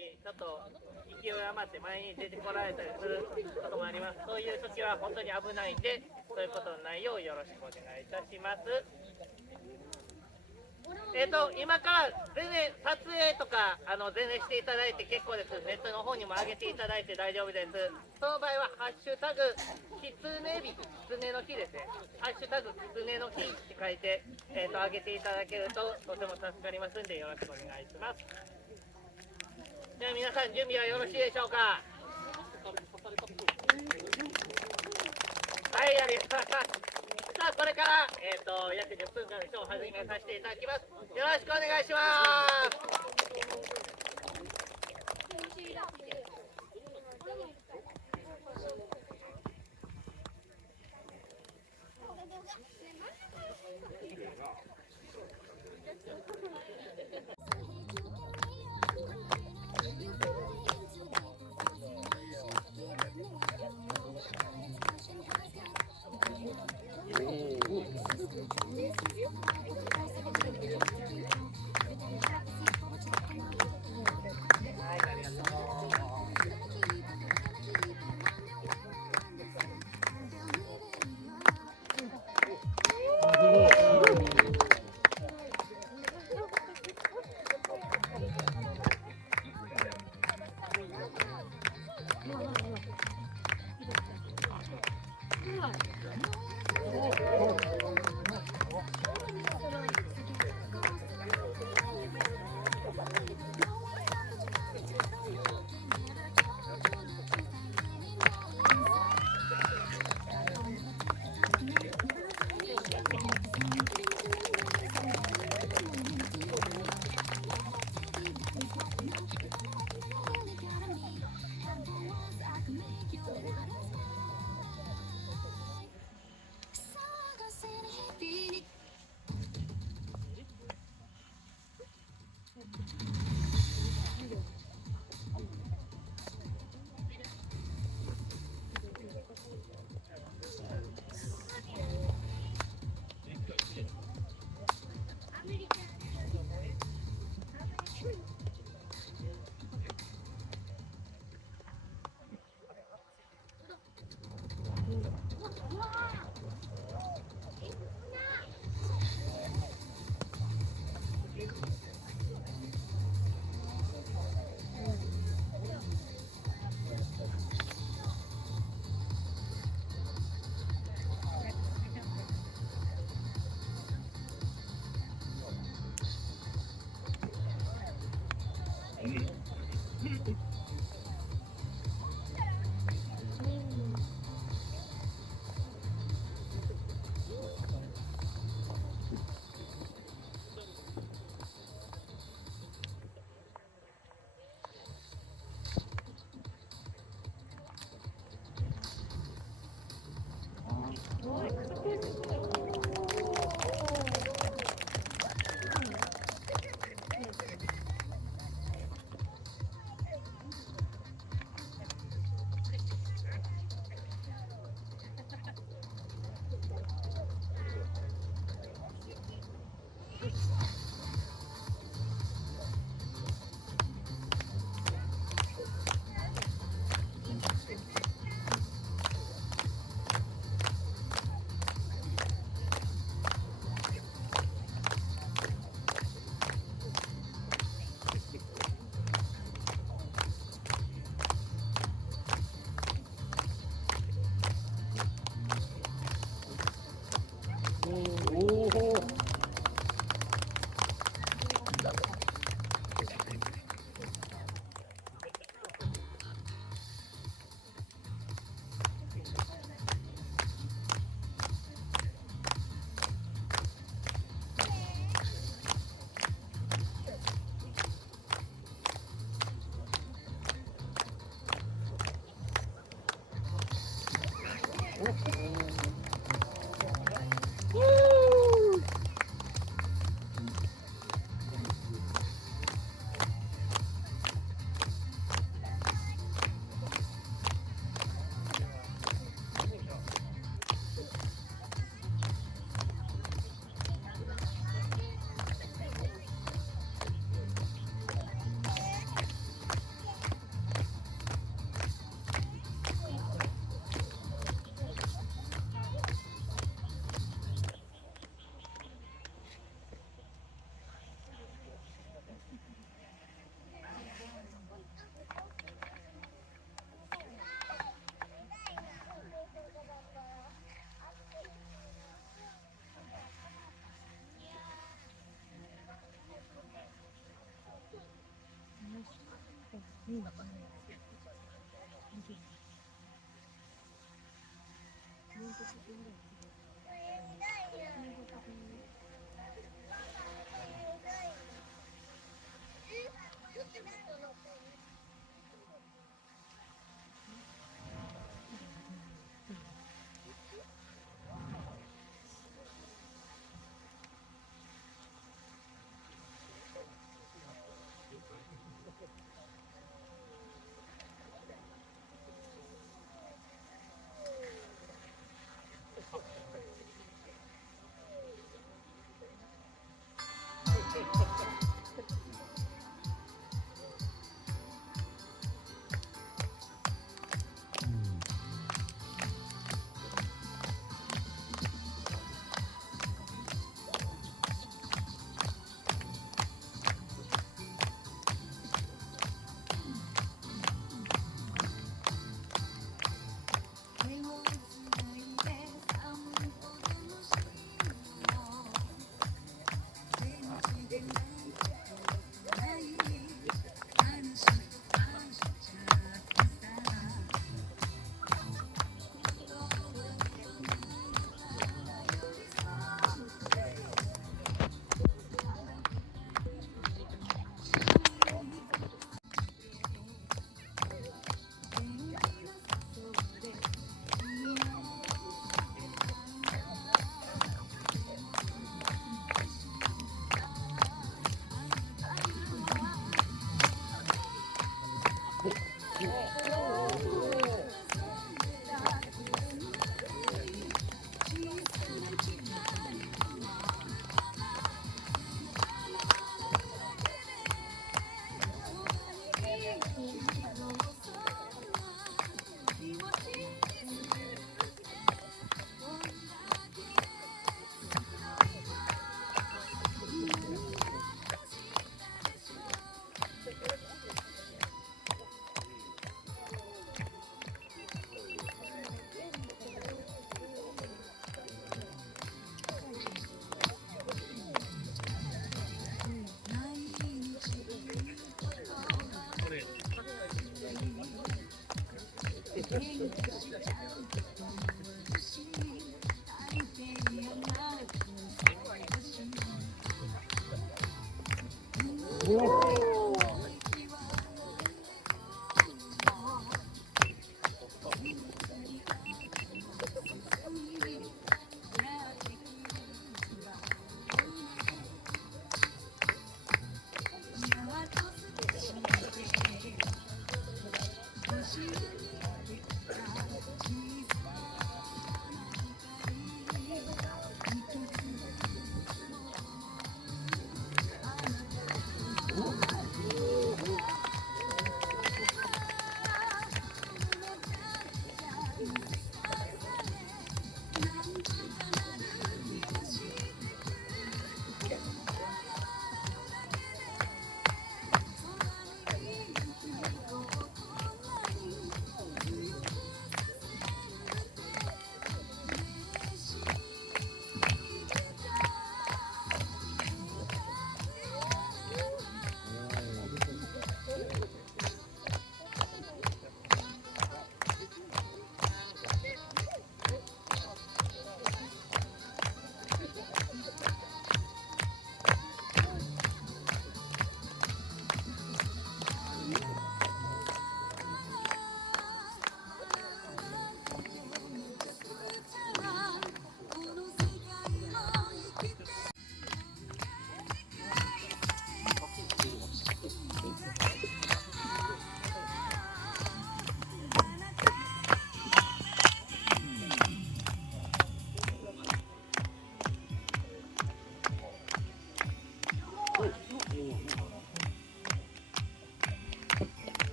ちょっと勢い余って前に出てこられたりすることもあります。そういう時は本当に危ないんで、そういうことのないようよろしくお願いいたします。今から全然撮影とか全然していただいて結構です。ネットの方にも上げていただいて大丈夫です。その場合はハッシュタグきつね日、きつねの日ですね。ハッシュタグきつねの日って書いて、上げていただけるととても助かりますんでよろしくお願いします。では皆さん準備はよろしいでしょうか。はい、ありがとうございます。さあこれから、約10分間のショーを始めさせていただきます。よろしくお願いします。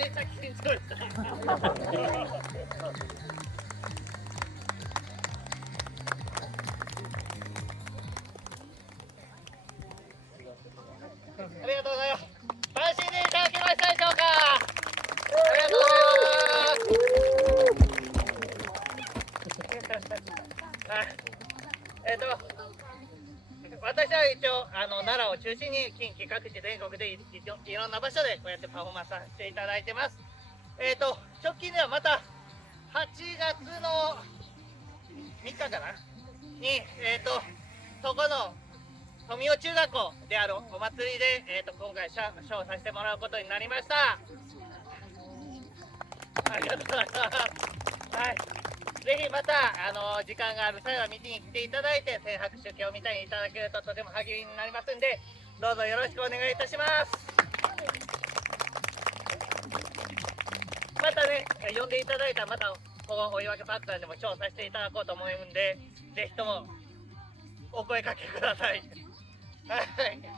めちゃ緊張したありがとうございます。楽しんでいただけましたでしょうか。ありがとうございます。私は一応奈良を中心に近畿各地全国でいろんな場所でこうやってパフォーマンスさせていただいてます。直近ではまた8月の3日かなにそこの富尾中学校であるお祭りで、今回ショーさせてもらうことになりました。ありがとうございます。はい、ぜひまた時間がある際は見に来ていただいて天白手記を見ていただけるととても励みになりますんで、どうぞよろしくお願いいたします。またね、呼んでいただいたらまたこの追い分けパックでもショーさせていただこうと思うんで、ぜひともお声かけください。はい。で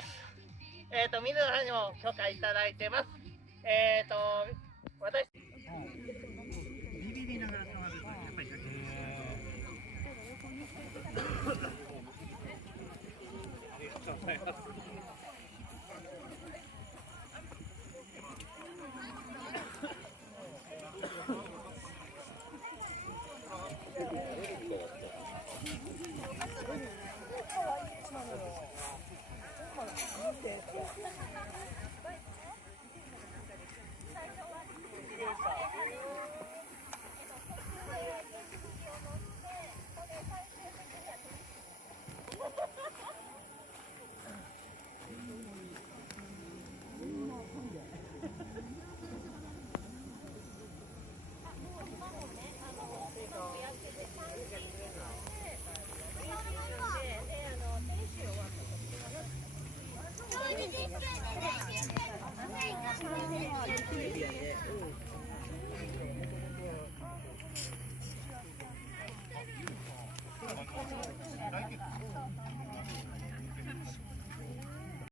す。皆さんにも許可いただいてます。私。ビビりながら触るとやっぱり。ありがとうございます。